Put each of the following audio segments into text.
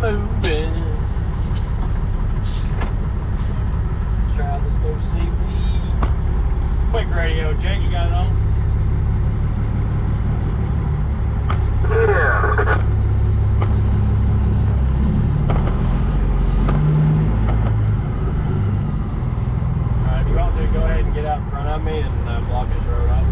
moving. Try this little seaweed. Quick radio check, you got it on? Yeah. Alright, if you want to, go ahead and get out in front of me and block this road off.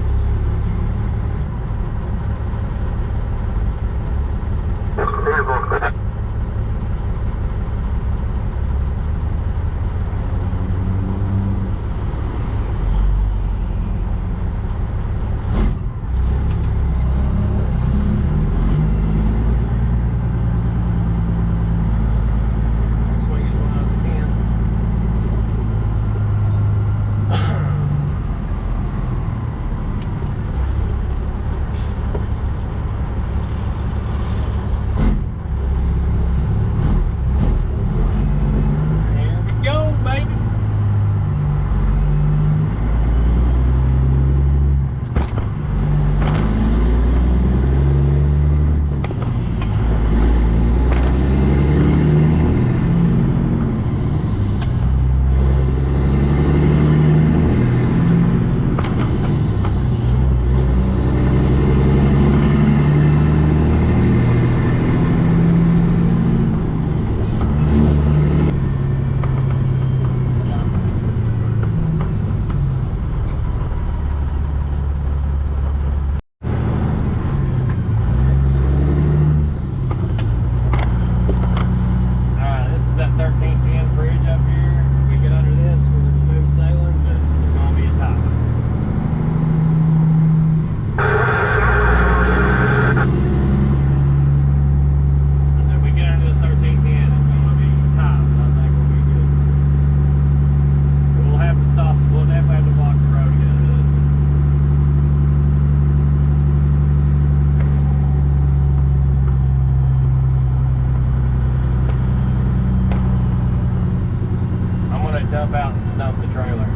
Dump out and dump the trailer.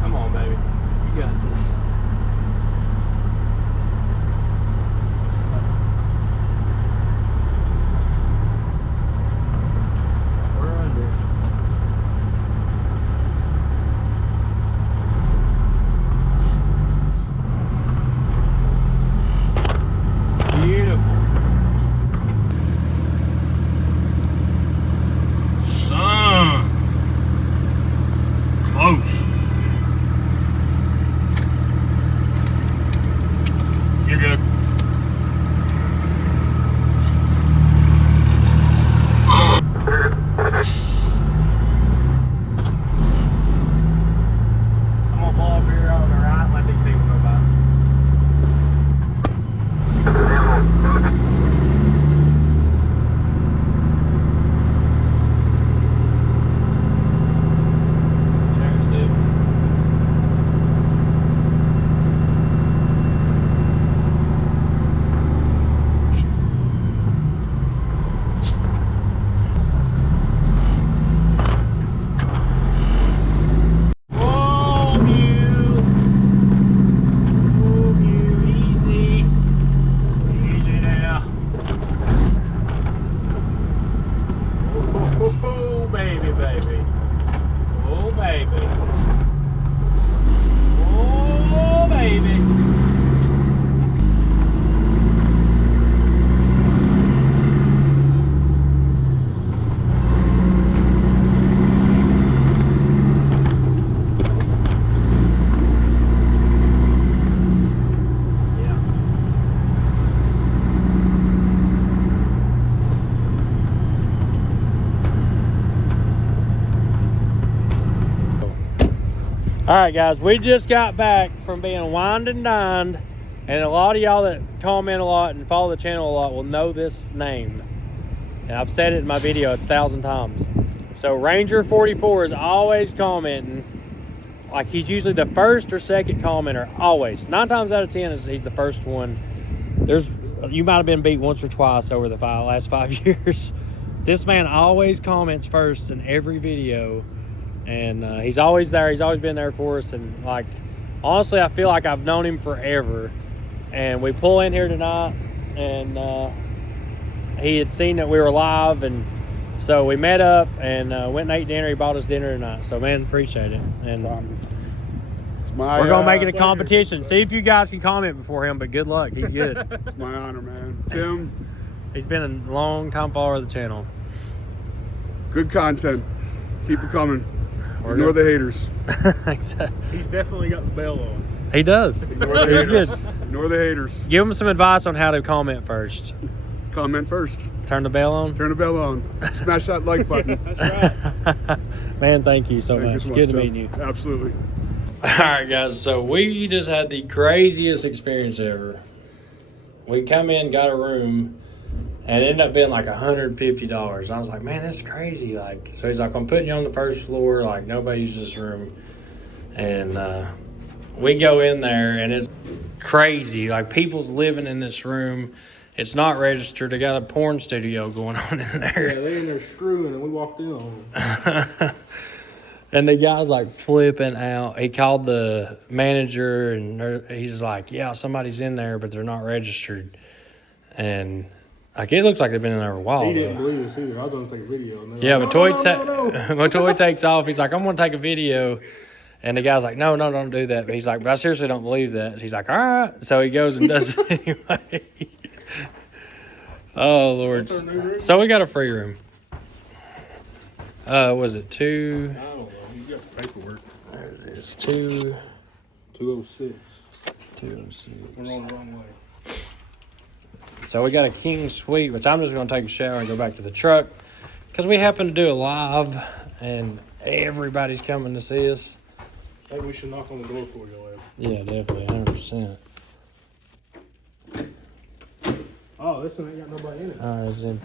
Come on, baby. You got this. We're under. Beautiful. Son. Close. You're good. I'm gonna pull up here on the right and let these people go by. Oh baby, baby. Oh baby. Oh baby. All right, guys, we just got back from being wined and dined, and a lot of y'all that comment a lot and follow the channel a lot will know this name. And I've said it in my video 1,000 times. So Ranger 44 is always commenting. Like, he's usually the first or second commenter, always. 9 times out of 10 he's the first one. You might have been beat once or twice over the last 5 years. This man always comments first in every video. And he's always there. He's always been there for us. And, like, honestly, I feel like I've known him forever. And we pull in here tonight, and he had seen that we were live, and so we met up and went and ate dinner. He bought us dinner tonight. So, man, appreciate it. And we're going to make it a competition. See if you guys can comment before him, but good luck. He's good. It's my honor, man. Tim. He's been a long-time follower of the channel. Good content. Keep it coming. Ignore the haters. He's definitely got the bell on. He does. Ignore the He's haters. good. Ignore the haters. Give him some advice on how to comment first. Comment first. Turn the bell on. Turn the bell on. Smash that like button. That's right. Man, thank you so Thank you much. so Good much, to meet Tim. you. Absolutely. All right, guys. So we just had the craziest experience ever. We come in, got a room, and it ended up being like $150. I was like, man, that's crazy. Like, so he's like, I'm putting you on the first floor. Like, nobody uses this room. And we go in there, and it's crazy. Like, people's living in this room. It's not registered. They got a porn studio going on in there. Yeah, they in there screwing, and we walked in on them. And the guy's like flipping out. He called the manager, and he's like, yeah, somebody's in there, but they're not registered. And like, it looks like they've been in there a while. He didn't believe us either. I was going to take a video. And Yeah, like, but Toy takes off. He's like, I'm going to take a video. And the guy's like, no, don't do that. But he's like, but I seriously don't believe that. He's like, all right. So he goes and does it anyway. Oh, Lord. So we got a free room. Was it 2? I don't know. You got the paperwork. There it is. 206. 206. We're on the wrong way. So we got a king suite, which I'm just going to take a shower and go back to the truck because we happen to do it live and everybody's coming to see us. I think we should knock on the door before we go in. Yeah, definitely, 100%. Oh, this one ain't got nobody in it. It's in.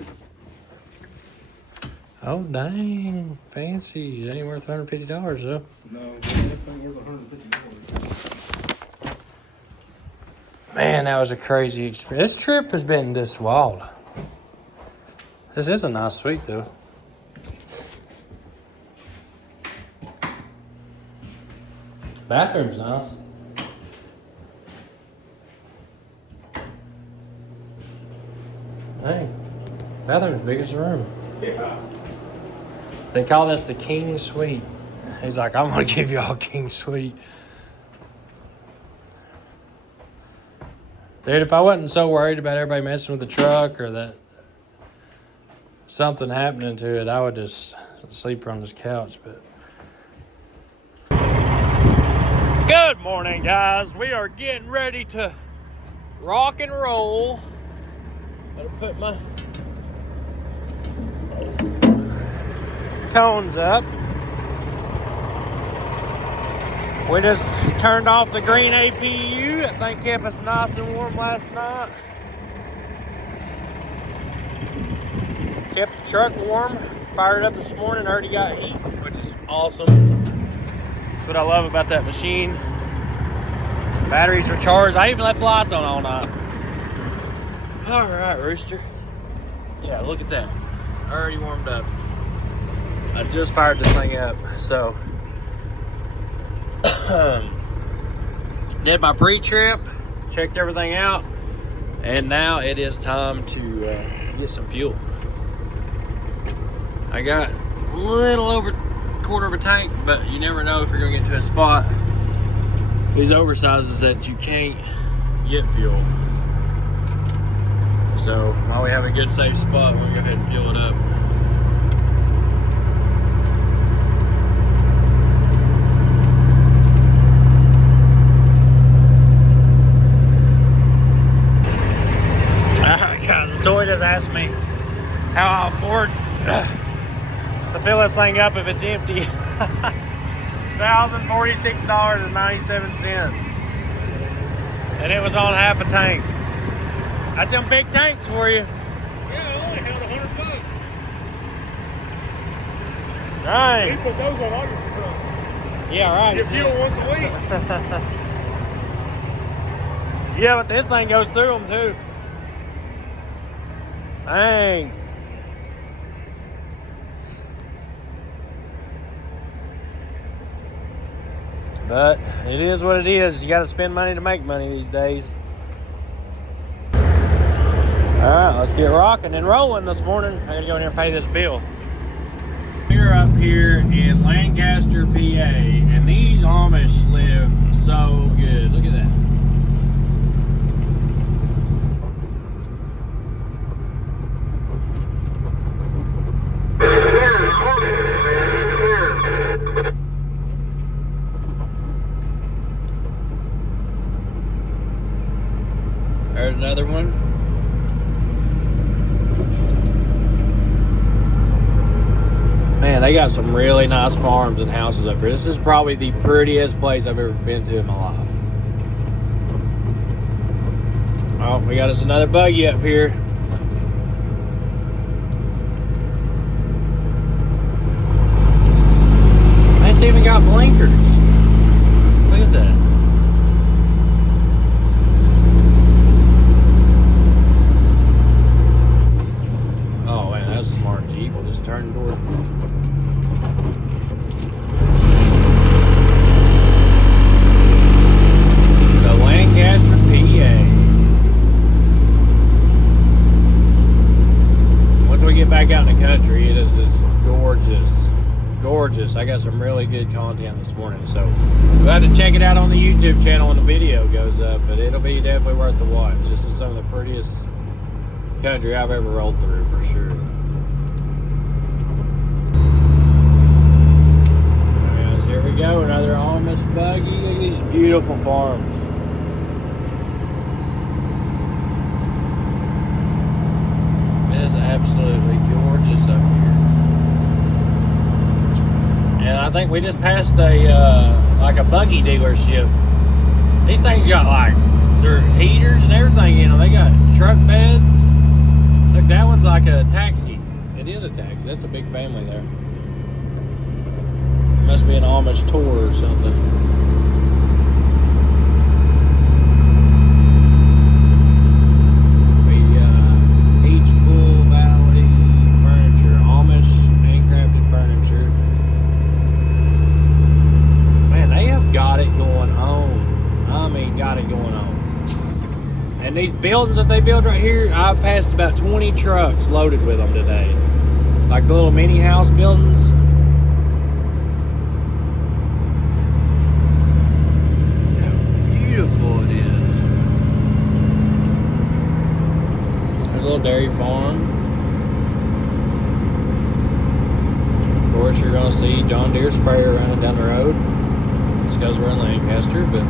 Oh, dang. Fancy. It ain't worth $150, though. No, that thing worth $150. Man, that was a crazy experience. This trip has been this wild. This is a nice suite, though. Bathroom's nice. Hey, bathroom's big as the room. Yeah. They call this the king suite. He's like, I'm gonna give y'all a king suite. Dude, if I wasn't so worried about everybody messing with the truck or that something happening to it, I would just sleep on this couch, but. Good morning, guys. We are getting ready to rock and roll. Better put my cones up. We just turned off the green APU. That thing kept us nice and warm last night. Kept the truck warm. Fired it up this morning. Already got heat, which is awesome. That's what I love about that machine. Batteries are charged. I even left lights on all night. All right, Rooster. Yeah, look at that. Already warmed up. I just fired this thing up, so did my pre-trip, checked everything out, and now it is time to get some fuel. I got a little over quarter of a tank, but you never know if you're gonna get to a spot. These oversizes that you can't get fuel. So while we have a good safe spot, we'll go ahead and fuel it up. Guys, Toy just asked me how I afford to fill this thing up if it's empty. $1,046.97. And it was on half a tank. That's them big tanks for you. Yeah, I only held $100. Dang. You put those on all your trucks. Yeah, right. You fuel once a week. Yeah, but this thing goes through them too. Dang. But it is what it is. You got to spend money to make money these days. All right, let's get rocking and rolling this morning. I got to go in here and pay this bill. We're up here in Lancaster, PA, and these Amish live so good. Look at that. There's another one. Man, they got some really nice farms and houses up here. This is probably the prettiest place I've ever been to in my life. Oh, we got us another buggy up here. It's even got blinkers. Look at that. Oh man, that's a smart Jeep. We'll just turn towards me. The Lancaster, PA. Once we get back out in the country, it is just gorgeous. Gorgeous. I got some really good content this morning, so we'll have to check it out on the YouTube channel when the video goes up, but it'll be definitely worth the watch. This is some of the prettiest country I've ever rolled through, for sure. Yes, here we go, another Amish buggy. Look at these beautiful farms. It is absolutely gorgeous up here. And I think we just passed like a buggy dealership. These things got like their heaters and everything in them. They got truck beds. Look, that one's like a taxi. It is a taxi. That's a big family there. Must be an Amish tour or something. Peachful Valley Furniture. Amish handcrafted furniture. They have got it going on. I mean, got it going on. And these buildings that they build right here, I've passed about 20 trucks loaded with them today. Like the little mini house buildings. How beautiful it is. There's a little dairy farm. Of course, you're going to see John Deere sprayer running down the road. Because we're in Lancaster, but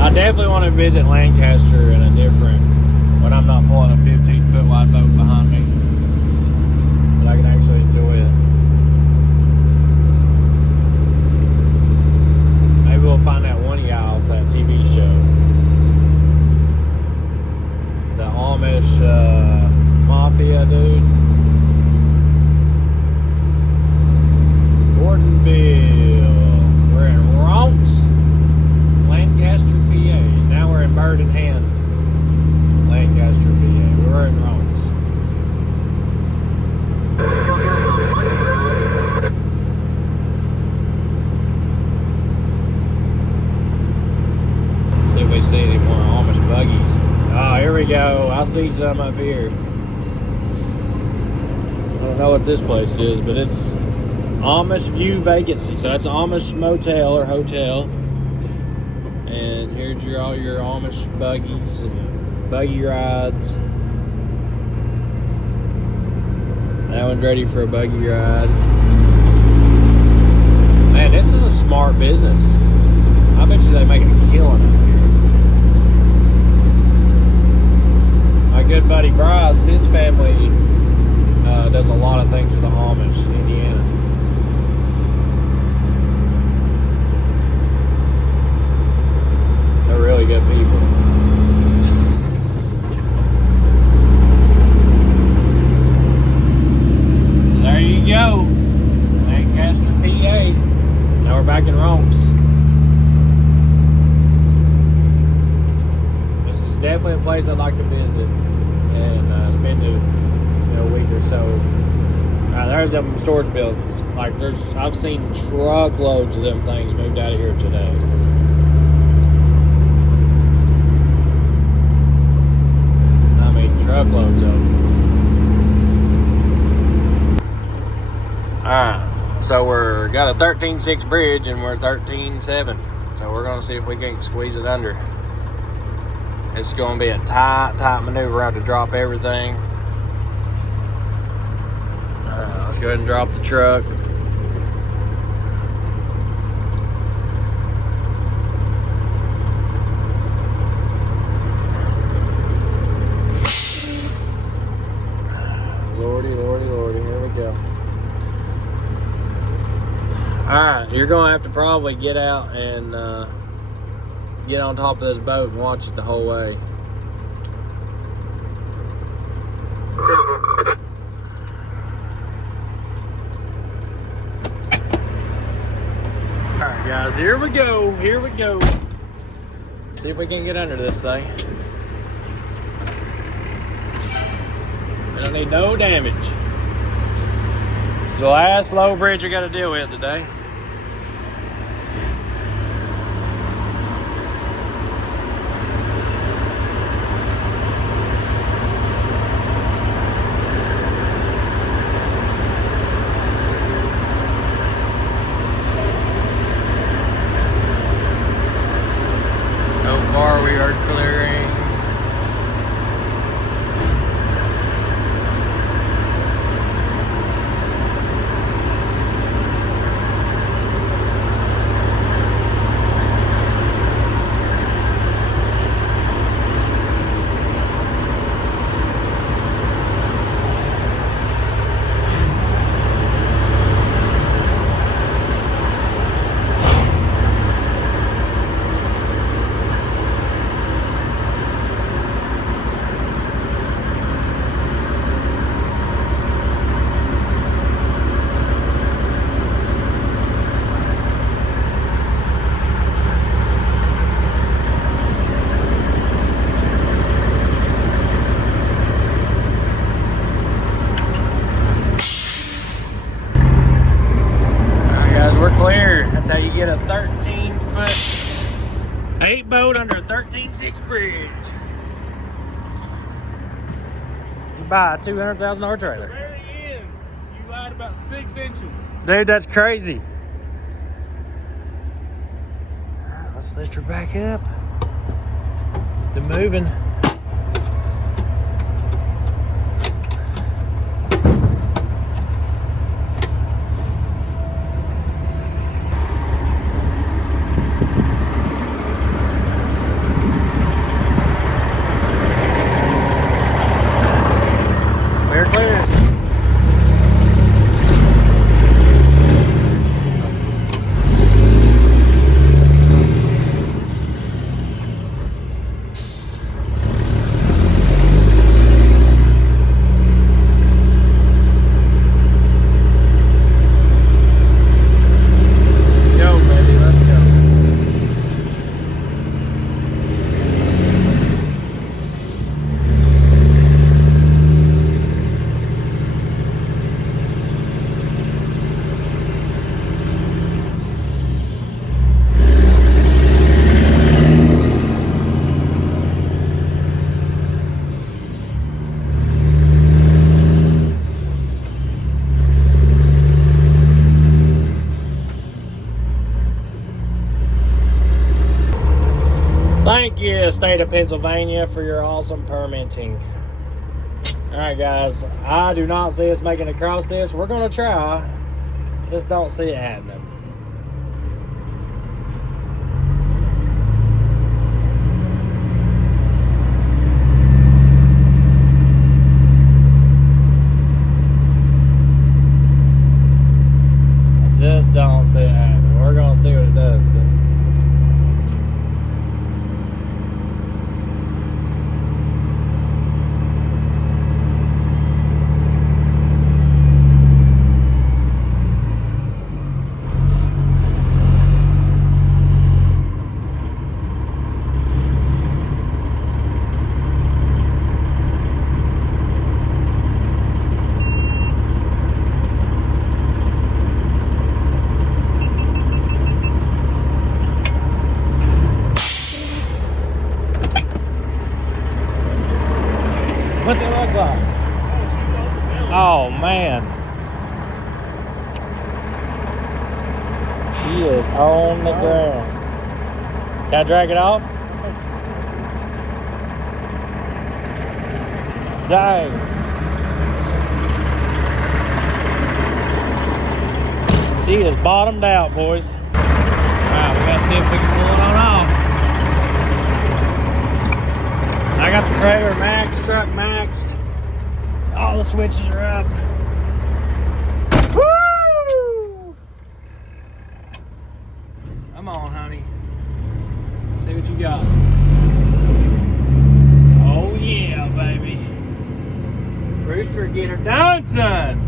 I definitely want to visit Lancaster in a different, when I'm not pulling a 15-foot wide boat behind me, but I can actually enjoy it. Maybe we'll find that one guy off that TV show, the Amish Mafia dude. Gordonville. We're in Ronks, Lancaster, PA. Now we're in Bird in Hand, Lancaster, PA. We're in Ronks. See if we see any more Amish buggies. Oh, here we go. I see some up here. I don't know what this place is, but it's Amish View Vacancy. So that's Amish motel or hotel. And here's all your Amish buggies and buggy rides. That one's ready for a buggy ride. Man, this is a smart business. I bet you they make a killing up here. My good buddy Bryce, his family does a lot of things for the Amish in Indiana. They're really good people. There you go. Lancaster, PA. Now we're back in Ronks. This is definitely a place I'd like to visit and spend a week or so. Alright, there's them storage buildings. Like I've seen truckloads of them things moved out of here today. I mean, truckloads of them. Alright, so we're got a 13.6 bridge and we're 13.7. So we're gonna see if we can squeeze it under. It's gonna be a tight maneuver. I have to drop everything. Let's go ahead and drop the truck. Lordy, here we go. Alright, you're gonna have to probably get out and get on top of this boat and watch it the whole way. Alright guys, here we go. See if we can get under this thing. We don't need no damage. It's the last low bridge we got to deal with today. We are clearing. We're clear. That's how you get a 13-foot 8 boat under a 13.6 bridge. You buy a $200,000 trailer. At the very end, you lied about 6 inches. Dude, that's crazy. Let's lift her back up. They're moving. We're clear. Thank you, State of Pennsylvania, for your awesome permitting. Alright guys, I do not see us making it across this. We're going to try. Just don't see it happening. Just don't see it happening. We're going to see what it does. But Oh man. He is on the ground. Can I drag it off? Dang. She is bottomed out, boys. Alright, we gotta see if we can pull it on off. I got the trailer maxed, truck maxed. All the switches are up. Woo! Come on, honey. See what you got. Oh yeah, baby. Rooster, get her done, son.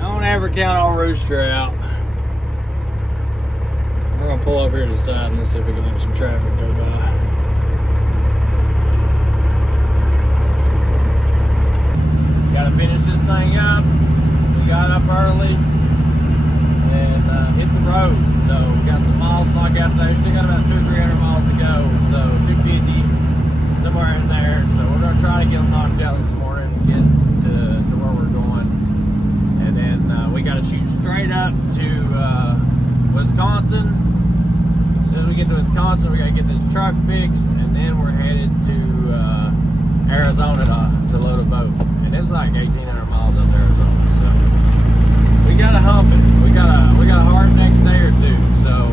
Don't ever count on Rooster out. We're gonna pull over here to the side and let's see if we can let some traffic go by. Gotta finish this thing up. We got up early and hit the road. So we got some miles to knock out there. Still got about 200 or 300 miles to go. So 250, somewhere in there. So we're gonna try to get them knocked out this morning and get to where we're going. And then we gotta shoot straight up to Wisconsin. As soon as we get to Wisconsin, we gotta get this truck fixed, and then we're headed to Arizona to load a boat. And it's like 1,800 miles up to Arizona, so we gotta hump it. We got a hard next day or two. So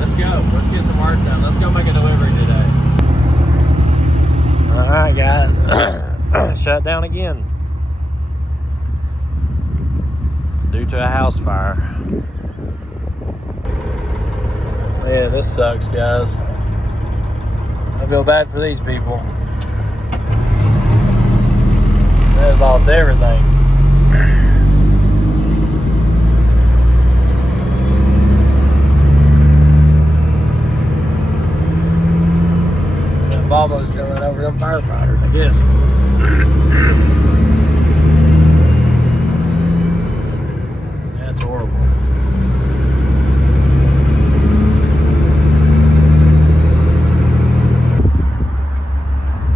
let's go. Let's get some work done. Let's go make a delivery today. All right, guys. Shut down again due to a house fire. Man, this sucks, guys. I feel bad for these people. They just lost everything. That Volvo's gonna run over them firefighters, I guess. That's horrible.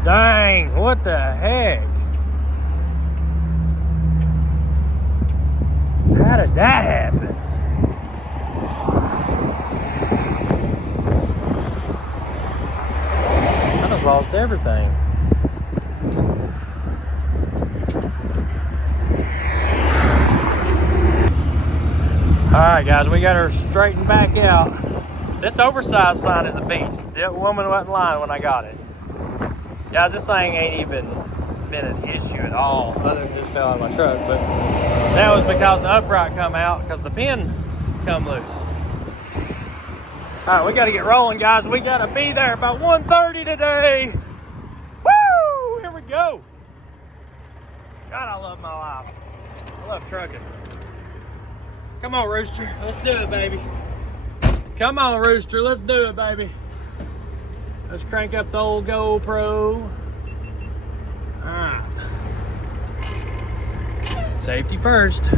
Dang, what the heck? How did that happen? I just lost everything. Alright guys, we got her straightened back out. This oversized sign is a beast. That woman wasn't lying when I got it. Guys, this thing ain't even been an issue at all, other than just fell out of my truck. But that was because the upright come out, because the pin come loose. All right, we got to get rolling, guys. We got to be there by 1:30 today. Woo! Here we go. God, I love my life. I love trucking. Come on, Rooster. Let's do it, baby. Come on, Rooster. Let's do it, baby. Let's crank up the old GoPro. All right. Safety first.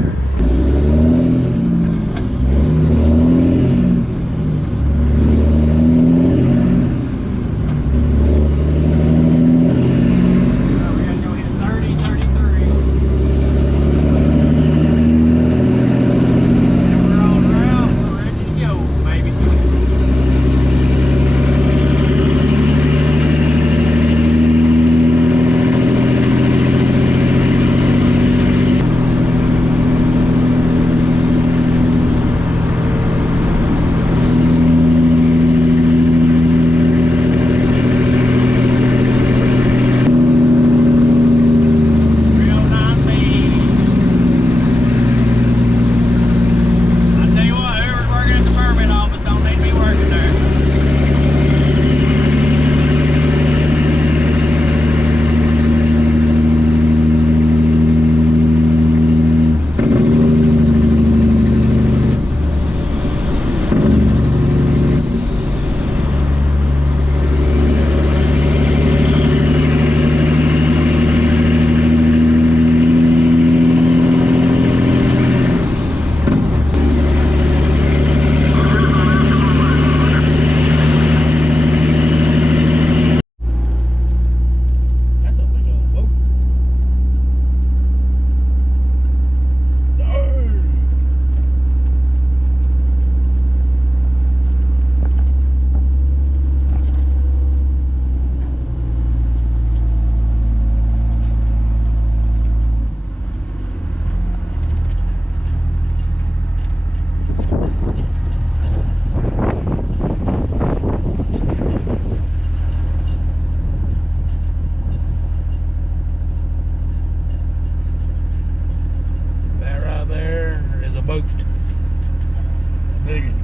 Digging.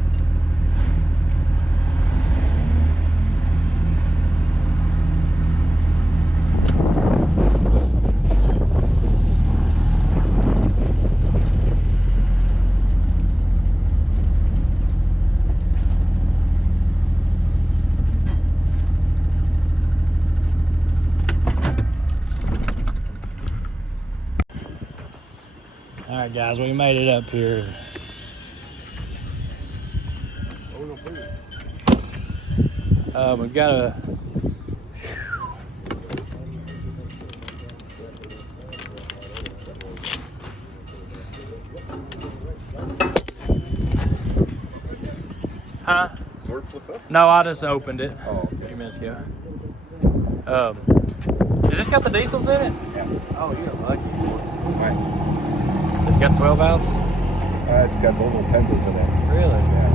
All right, guys, we made it up here. We've got a huh? Door flip up? No, I just opened it Oh, a few minutes ago. Has this got the diesels in it? yeah. Oh, you're lucky. Right. It's got 12 valves? It's got Volvo Pentas in it. Really? Yeah.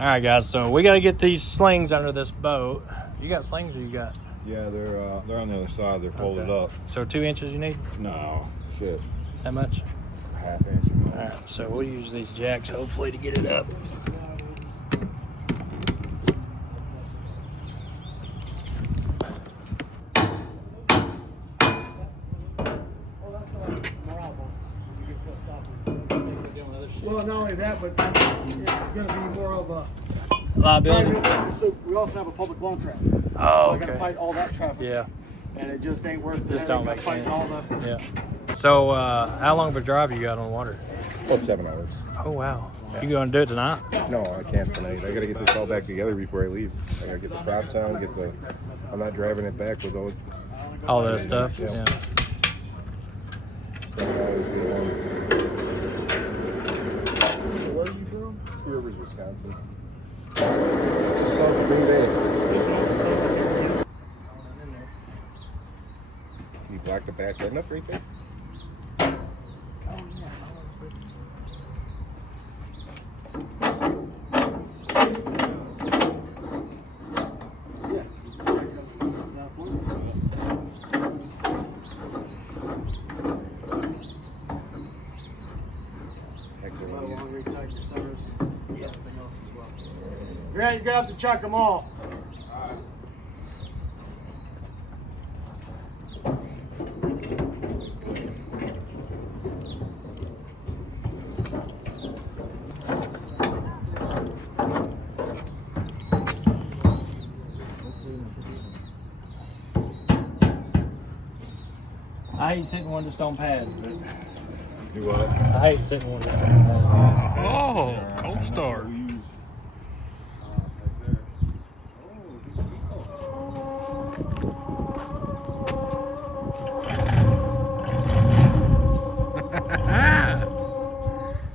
All right, guys, so we got to get these slings under this boat. You got slings or you got? Yeah, they're on the other side. They're folded up. So 2 inches you need? No, shit. That much? Half inch. All right, so we'll use these jacks hopefully to get it up. Well, not only that, but it's going to be more of a Liability? So we also have a public lawn traffic. Oh, so I got to okay. fight all that traffic. Yeah, And it just ain't worth the just don't headache make of fighting sense. all the. Yeah. So how long of a drive you got on water? About 7 hours. Oh, wow. You going to do it tonight? No, I can't tonight. I got to get this all back together before I leave. I got to get the props on, I'm not driving it back with those. All that stuff? Yeah. Yeah. 7 hours to get home. Where are you from? Two Rivers, Wisconsin. Just south of Green Bay. You blocked the back end up right there? Grant, you're going to have to check them all. I hate sitting one just on pads, but Do what? I hate sitting one just on pads. Oh, cold start.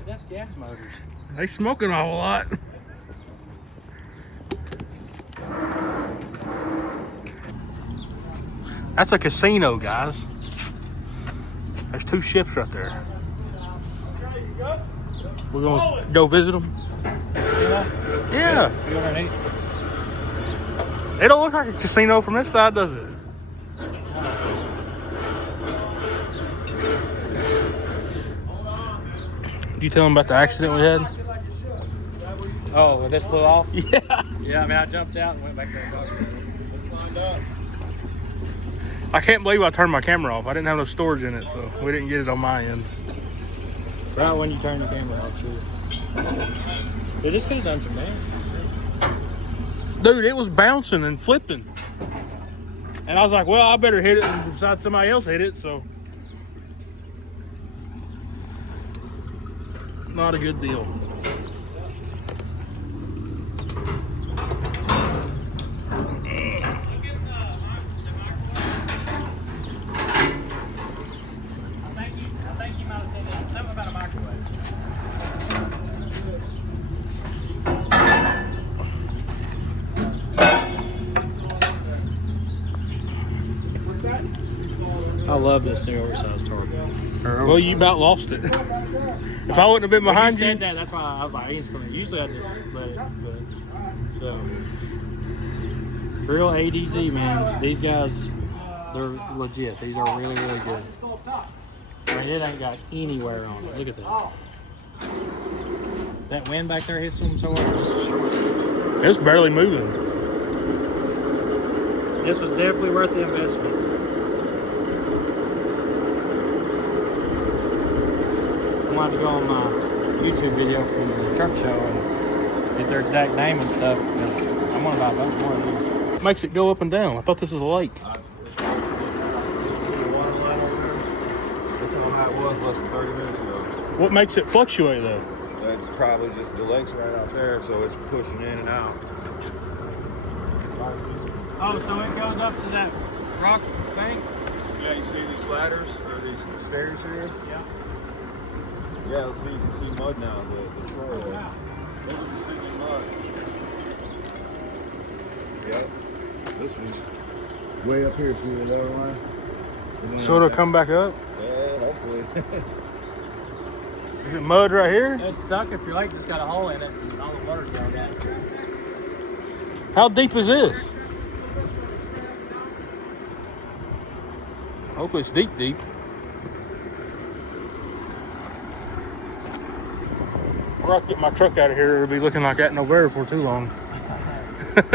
That's gas motors. They smoking a whole lot. That's a casino, guys. There's 2 ships right there. We're gonna go visit them. See that? Yeah. You underneath? It don't look like a casino from this side, does it? Did you tell them about the accident we had? Oh, well, this flew off? Yeah. Yeah, I mean, I jumped out and went back there. I can't believe I turned my camera off. I didn't have no storage in it, so we didn't get it on my end. Right when you turn the camera off, too. Dude, this could have done some damage. Dude, it was bouncing and flipping. And I was like, well, I better hit it besides somebody else hit it, so. Not a good deal. I think you might have said something about a microwave. I love this new oversized target. Well, you about lost it. If I wouldn't have been When behind you you, said that, that's why I was like instantly. Usually I just let it, but so real ADZ, man. These guys, they're legit. These are really, really good. I mean, it ain't got any wear on it. Look at that. That wind back there hit something so hard. It's barely moving. This was definitely worth the investment. I wanted to go on my YouTube video from the truck show and get their exact name and stuff. I want to buy a bunch more of these. What makes it go up and down? I thought this was a lake. The water line over there. That's how high it was less than 30 minutes ago. What makes it fluctuate though? That's probably just the lake's right out there, so it's pushing in and out. Oh, so it goes up to that rock thing? Yeah, you see these ladders or these stairs here? Yeah. Yeah, let's see, you can see mud now, the shore there. Wow. Those are the sinking mud. Yep. This one's way up here, see the lower line? So it'll come back up? Yeah, hopefully. Is it mud right here? It'd suck if your lake just got a hole in it and all the water's going down. How deep is this? Hopefully it's deep, deep. Or I'll get my truck out of here. It'll be looking like that in November for too long. It'd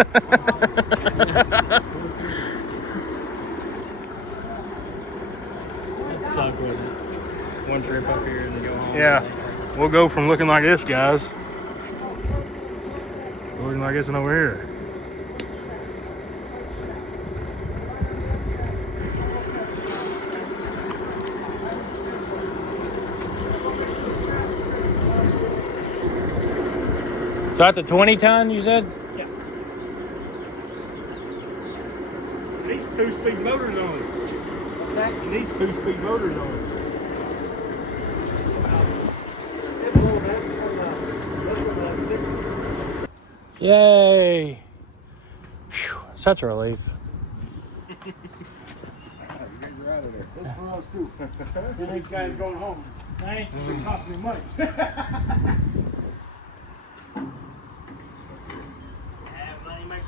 suck, wouldn't it? One trip up here and go home. Yeah, we'll go from looking like this, guys, to looking like this and over here. So that's a 20-ton, you said? Yeah. These 2-speed motors on it. What's that? It needs 2-speed motors on it. It's old. That's from the 60s. Yay! Whew, such a relief. You guys are out of there. It's for us too. These guys going home. Thank you. It costs me money.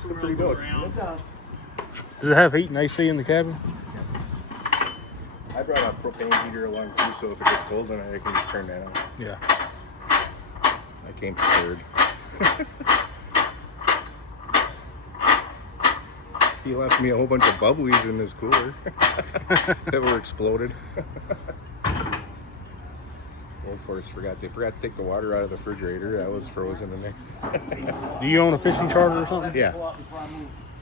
Pretty good. It does. Does it have heat and AC in the cabin? I brought a propane heater along too, so if it gets cold in it, I can just turn that on. Yeah. I came prepared. He left me a whole bunch of bubblies in this cooler that were exploded. Old Force they forgot to take the water out of the refrigerator. That was frozen in there. Do you own a fishing charter or something? Yeah.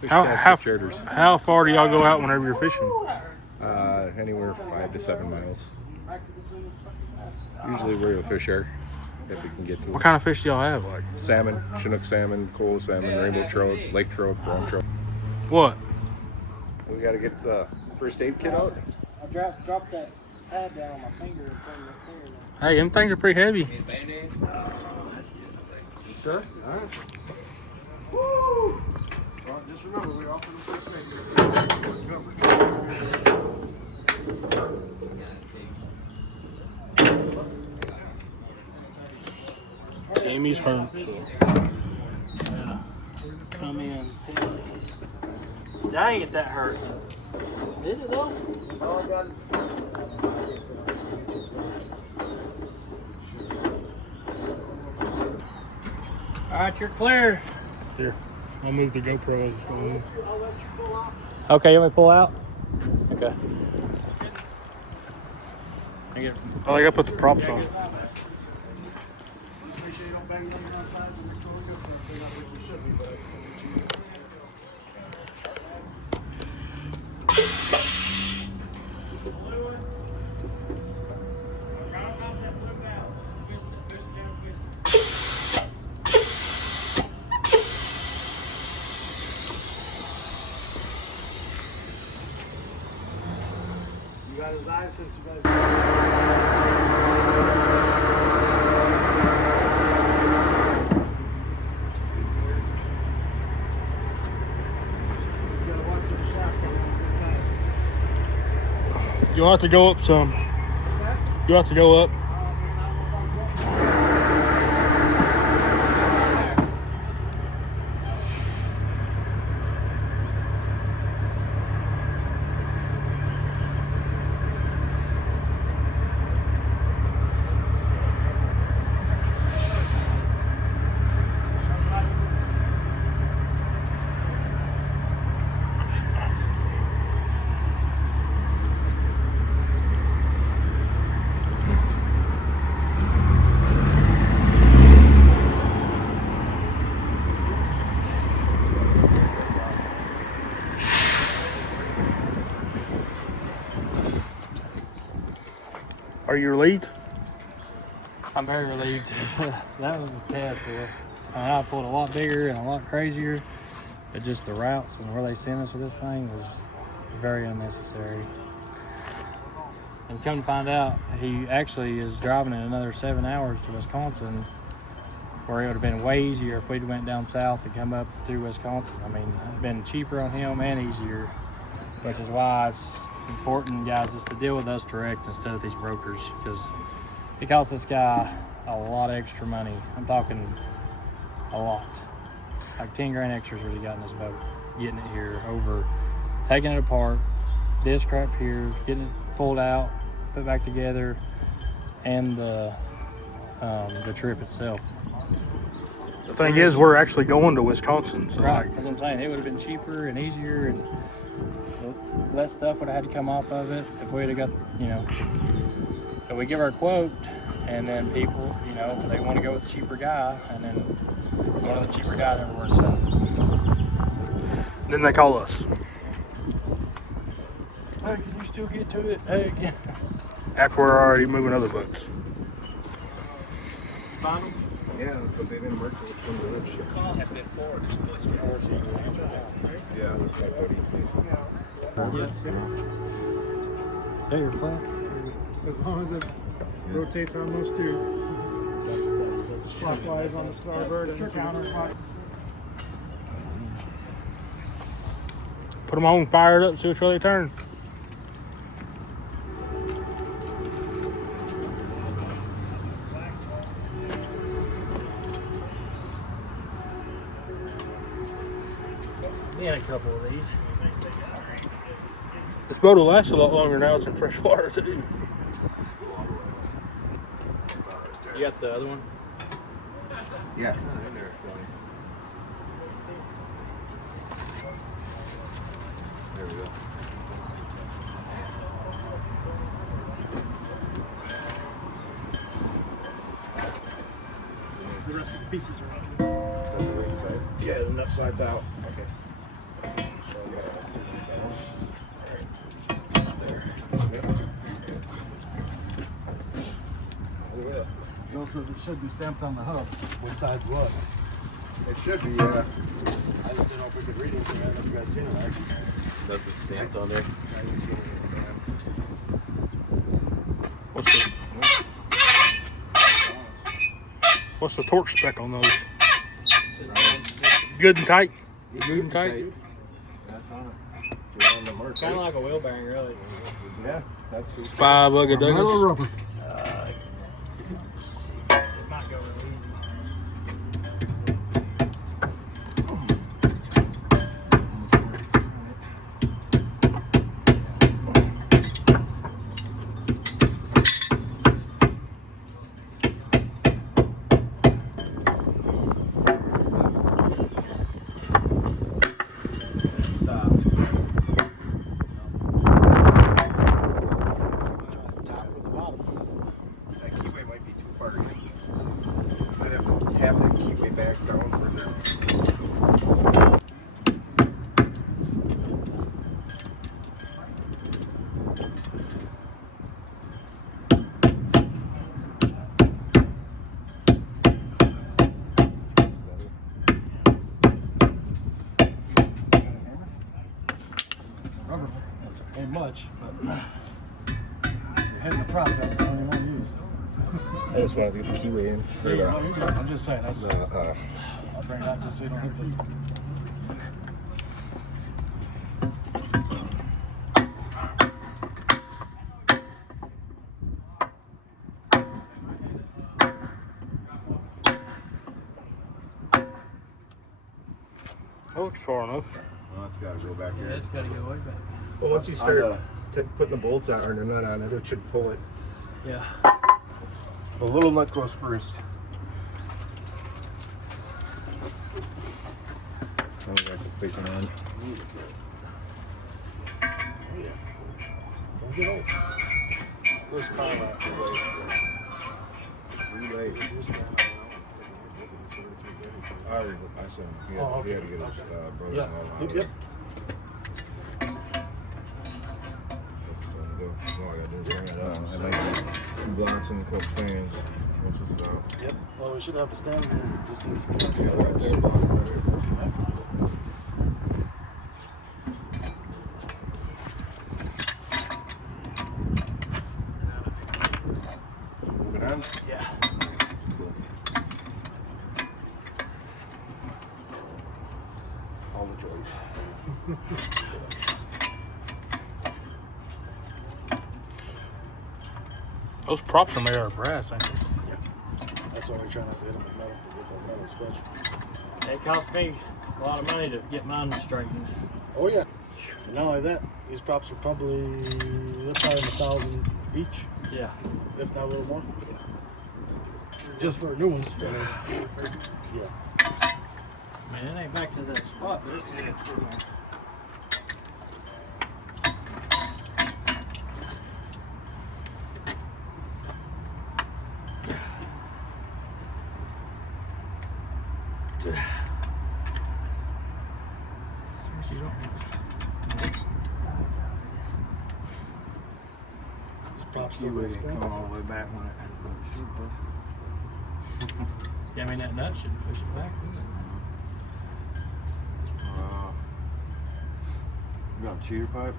How far do y'all go out whenever you're fishing? Anywhere 5 to 7 miles. Usually where the fish are, if we can get to What it. kind of fish do y'all have? Like Salmon, Chinook salmon, coal salmon, rainbow trout, lake trout, brown trout. what? We got to get the first aid kit out. I dropped that pad down on my finger and put it up there. Hey, them things are pretty heavy. Sure. All right. Woo! Well, just remember, we're off in the first aid. Amy's hurt, so. Come in. Dang it, that hurt. Did it though? All I got is... Alright, you're clear. Here, I'll move the GoPro as it's going. I'll let you pull out. Okay, you want me to pull out? Okay. I gotta put the props on. Make sure you don't bang them outside and make sure we're good for it. They're not what you should be, but it's You got his eyes since you guys. He's got to watch the shafts on good size. You'll have to go up some. What's that? You'll have to go up. Man, I don't know if I'm Are you relieved? I'm very relieved. That was a test. I pulled a lot bigger and a lot crazier, but just the routes and where they sent us with this thing was very unnecessary. And come to find out, he actually is driving it another 7 hours to Wisconsin, where it would have been way easier if we'd went down south and come up through Wisconsin. I mean, it'd been cheaper on him and easier, which is why it's important, guys, just to deal with us direct instead of these brokers, because it costs this guy a lot of extra money. I'm talking a lot. Like 10 grand extras what he got in this boat, getting it here, over taking it apart, this crap here, getting it pulled out, put back together, and the trip itself. The thing is, we're actually going to Wisconsin. So Right, that's what I'm saying. It would have been cheaper and easier, and less stuff would have had to come off of it if we'd have got, you know. So we give our quote, and then people, you know, they want to go with the cheaper guy, and then one of the cheaper guy never works out. Then they call us. Hey, can you still get to it? Hey, yeah. After we're already moving other boats. Final? Yeah, but they didn't work with some of the other shit. Has been forward. It's supposed to be forward, so you can answer that. Yeah, that's my buddy. Yeah, you're flat. As long as it rotates on those two. That's clockwise on the starboard and counterclockwise. Put them on, fire it up, see which way they turn. And a couple of these. This boat will last a lot longer now it's in fresh water too. You got the other one? Yeah. There we go. The rest of the pieces are on. Is that the right side? Yeah, the left side's out. Okay. It also says it should be stamped on the hub. Which side's what? It should be, yeah. I just didn't know if we could read it. I don't know if you guys seen it, right? Nothing stamped on there. I didn't see anything stamped. What's the torque spec on those? Good and tight? Good and tight? That's on it. You're on the mark, Kind of right? like a wheel bearing, really. Yeah, that's 5 Ugga Metal Duggars. or rubber? It might go real easy. Top or the bottom? that keyway might be too far in. I'd have to tap that keyway back down for now. Rubber. Ain't much, but you're hitting the prop, that's the only one you use. I just wanted to get the keyway in. No, you're good. I'm just saying, that's, The, I'll bring it out just so you don't hit this. Oh, it's far enough. oh, it's got to go back Yeah, here. it's got to go way back. Well, once you start putting the bolts on or the nut on it, it should pull it. Yeah. The little nut goes first. Then we got to click it on. Don't get old. Where's Carl at? I saw him. He had, Oh, okay. he had to get his brother Yeah. out. Yep. All I gotta do is bring it up. 2 blocks and a couple stands. That's what's about. Yep. Well, we should have a stand here. Just need some Yeah, right there, block right there. Moving on? Yeah. All the joys. Those props are made out of brass, ain't they? That's why we're trying not to hit them with a metal sledge. It cost me a lot of money to get mine straightened. Oh yeah. And not only that, these props are probably $1,000 each, Yeah. if not a little more. Just for new ones. Yeah. Man, it ain't back to that spot, but it's good. This prop's See still where nice. it come all the way back when it should push. Yeah, I mean, that nut should push it back, wouldn't it? You got a cheater pipe?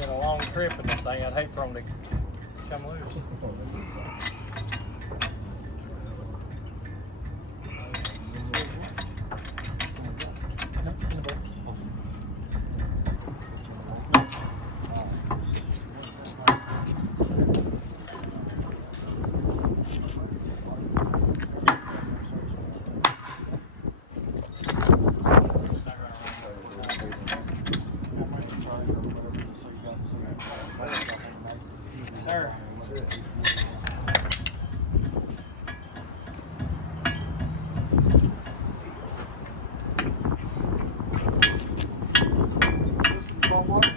Got a long trip in this thing. I'd hate for them to come loose. Sir. This is salt water?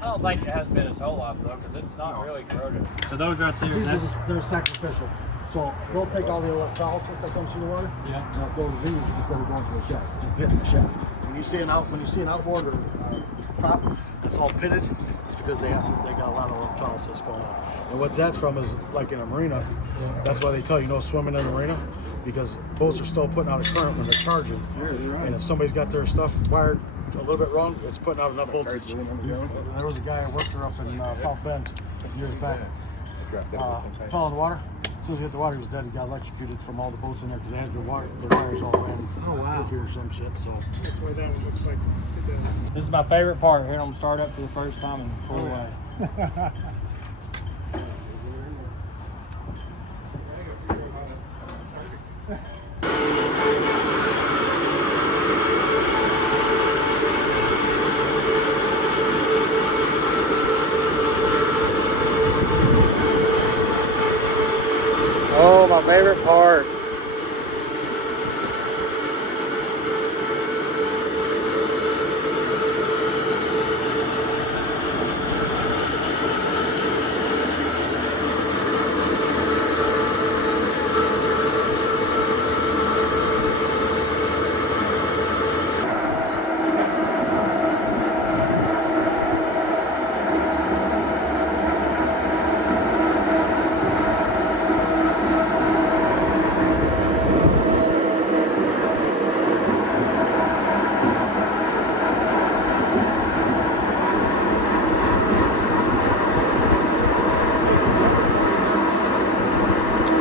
I don't think it has been its whole life though, because it's not really corroded. So those right there, that's They're sacrificial. So they'll take all the electrolysis that comes through the water, yeah. and they'll go to these instead of going to the shaft. And pitting the shaft. When you see an outboard or prop that's all pitted, it's because they got a lot of electrolysis going on. And what that's from is like in a marina. That's why they tell you no swimming in the marina, because boats are still putting out a current when they're charging. And if somebody's got their stuff wired a little bit wrong, it's putting out enough voltage. There was a guy who worked her up in South Bend years back. Fell in the water. As soon as he hit the water, he was dead. He got electrocuted from all the boats in there because they had their wires all ran. Oh, wow. Or some shit. So That's why that one looks like it does. This is my favorite part. Hearing them start up for the first time and pull away. Oh, my favorite part.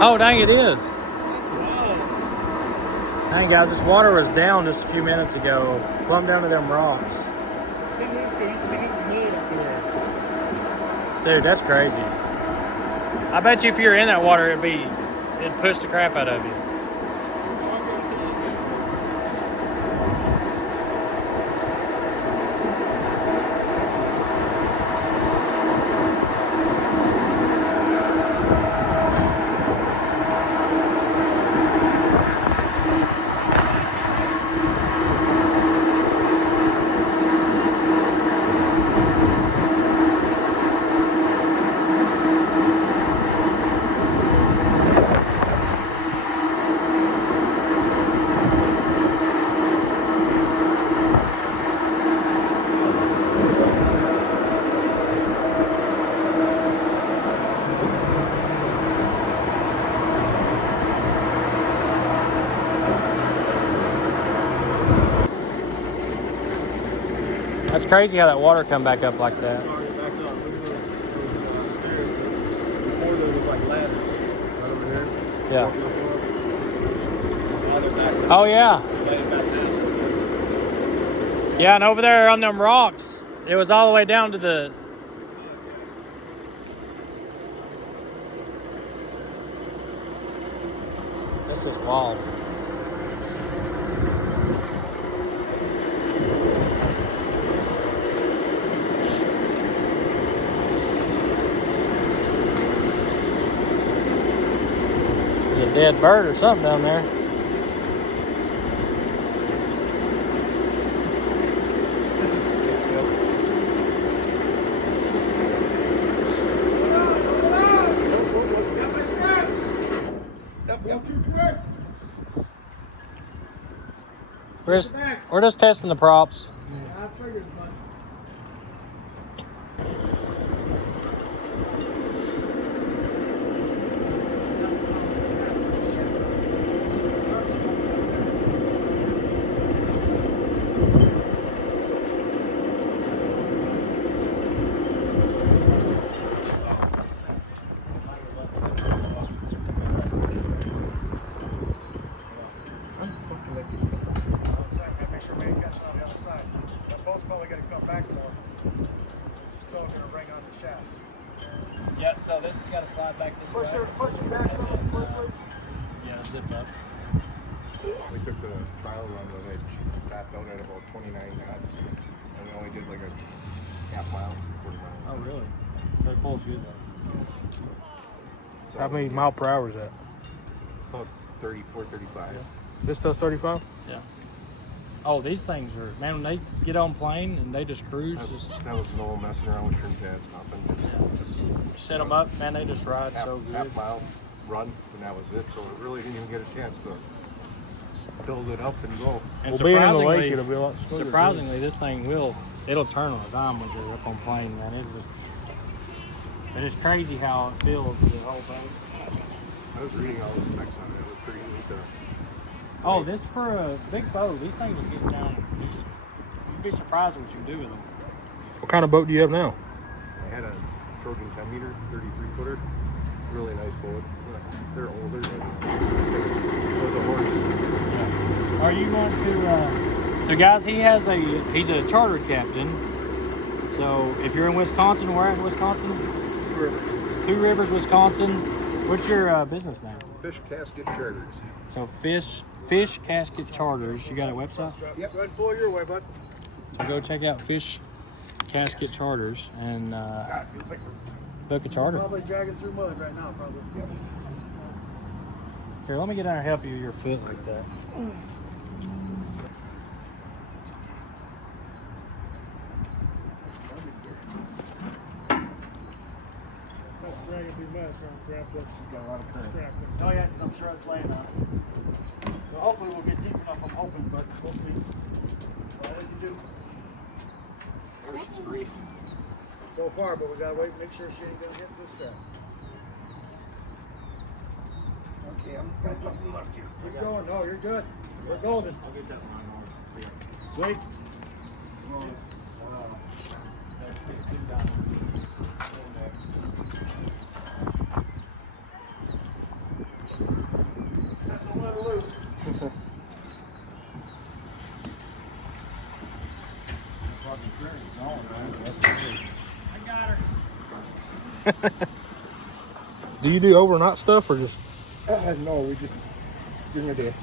Oh, dang, it is. Dang, guys, this water was down just a few minutes ago. Plumbed down to them rocks. Dude, that's crazy. I bet you if you're in that water, it'd push the crap out of you. That's crazy how that water come back up like that. Already back up. Look at those stairs. Before there was like ladders right over there. Yeah. Walking up on. Now they're back up. Oh yeah. Laying back down. Yeah, and over there on them rocks, it was all the way down to the. That's just wild. There's a dead bird or something down there. We're just testing the props. I figured as much. Make sure we ain't catching on the other side. That boat's probably going to come back more. It's all going to bring on the shafts. Yep, so this has got to slide back this way. Push it back some, please. Yeah, zip up. We took the trial run when they tapped out at about 29 knots. And we only did like a half mile, 40 miles. Oh, really? Their pull's good though. So How many mile per hour is that? about 34, 35. This does 35? Yeah. Oh, these things are, man, when they get on plane and they just cruise, That was no messing around with trim pads, nothing. Just set them up, man, they just ride half, so good. half mile run, and that was it. So it really didn't even get a chance to build it up and go. And Well, being in the lake, surprisingly- it'll be a lot smoother. Surprisingly, this thing it'll turn on a dime when you're up on plane, man. But it's crazy how it feels, the whole boat. I was reading all the specs on it. It was pretty neat to Oh, this for a big boat, these things will get down. You'd be surprised what you can do with them. What kind of boat do you have now? I had a Trojan 10 meter, 33 footer. Really nice boat. They're older. It was a horse. Yeah. Are you going to, so guys, he's a charter captain. So if you're in Wisconsin, where at Wisconsin? Two Rivers. Two Rivers, Wisconsin. What's your business name? Fish Casket Charters. So Fish Casket Charters. You got a website? Yep, go ahead and pull your way, bud. So go check out Fish Casket Charters and Feels like book a charter. Probably dragging through mud right now, probably. Here, let me get down and help you with your foot like that. Dragging through mud, so I'll grab this. got a lot of current. Strap it. Oh yeah, because I'm sure it's laying on it. So hopefully we'll get deep enough, I'm hoping, but we'll see. So what do you do? She's free. So far, but we gotta wait, make sure she ain't gonna hit this strap. Okay, I'm got nothing left here. Keep going, no, you're good. We're golden. I'll get that line on. Sweet. Don't let her loose. I got her. Do you do overnight stuff or just? No, we just during the day.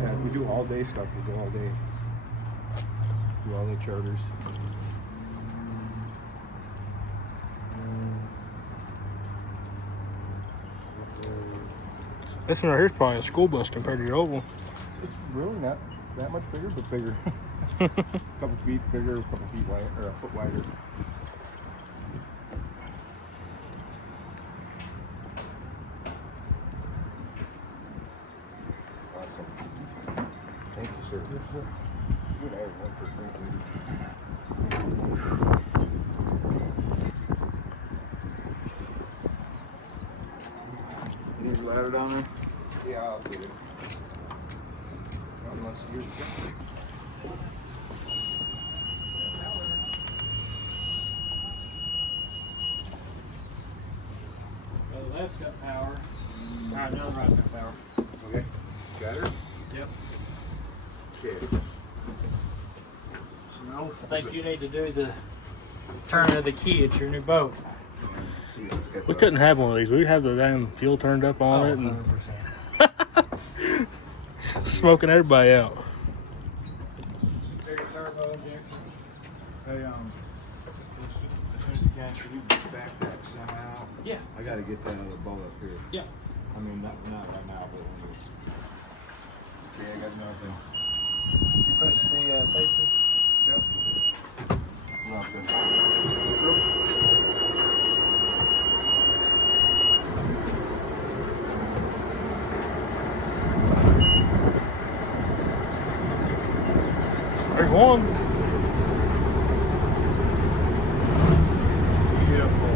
Yeah, we do all day stuff. We do all day. Do all the charters. This one right here's probably a school bus compared to your old one. It's really not that much bigger, but bigger. Couple feet bigger, couple feet wide, or a foot wider. Awesome. Thank you, sir. You and I have one for drinking. Need a ladder down there? Yeah, I'll get it. Unless you. So the left got power. Alright, now the right got power. Okay. Got her? Yep. Okay. So now I think you need to do the turn of the key at your new boat. Let's see, let's get We the- couldn't have one of these. We'd have the damn fuel turned up on it and 100%. smoking everybody out. Bigger turbo injection. Hey, as soon as you can, can you back that semi out? Yeah. I gotta get that other boat up here. Yeah. I mean, not right now, but when we... Okay, I got another thing. You push the safety. Nothing. There's one. Beautiful.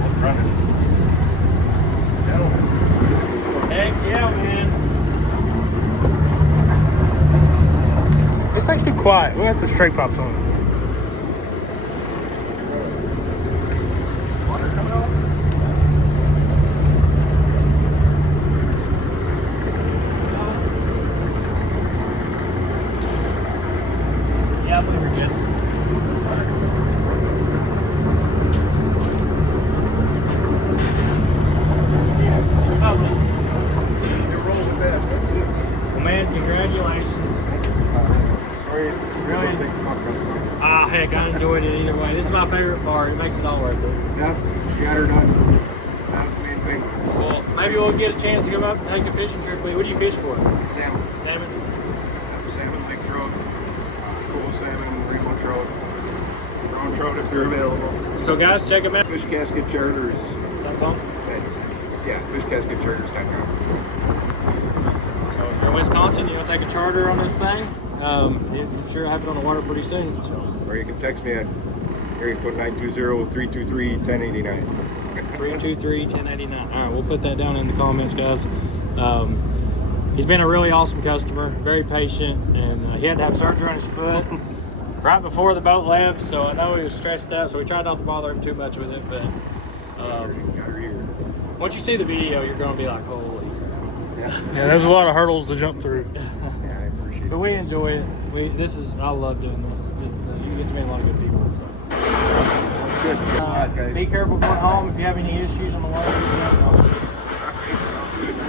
That's running. Heck yeah, man. This thing's too quiet. We'll have to straight pops on it. Water coming out? Yeah, I believe we're good. Lovely. It rolls with that. That's it. Well, man, congratulations. Sorry. Really? Big fuck up. Ah, heck, I enjoyed it either way. This is my favorite part. It makes it all worth it. Yeah, you got her done. That's the main thing. Well, maybe we'll get a chance to go up and take a fishing trip. What do you fish for? Salmon. Salmon? Salmon, lake trout, cool salmon, rainbow trout, brown trout if they're available. So, guys, check them out. Fish Casket Charters. .com. Yeah, fishcasketcharters.com. So, if you're in Wisconsin, you want to take a charter on this thing, I'm sure I'll have it on the water pretty soon. So, Or you can text me at area code 920-323-1089. 323-1089. All right, we'll put that down in the comments, guys. He's been a really awesome customer, very patient, and he had to have surgery on his foot right before the boat left, so I know he was stressed out, so we tried not to bother him too much with it, but Got her ear. once you see the video, you're going to be like, holy crap. Yeah, there's a lot of hurdles to jump through. Yeah, I appreciate But it. we enjoy it. I love doing this. It's, you get to meet a lot of good people. So. Good. Good luck, guys. Be careful going home. If you have any issues on the water,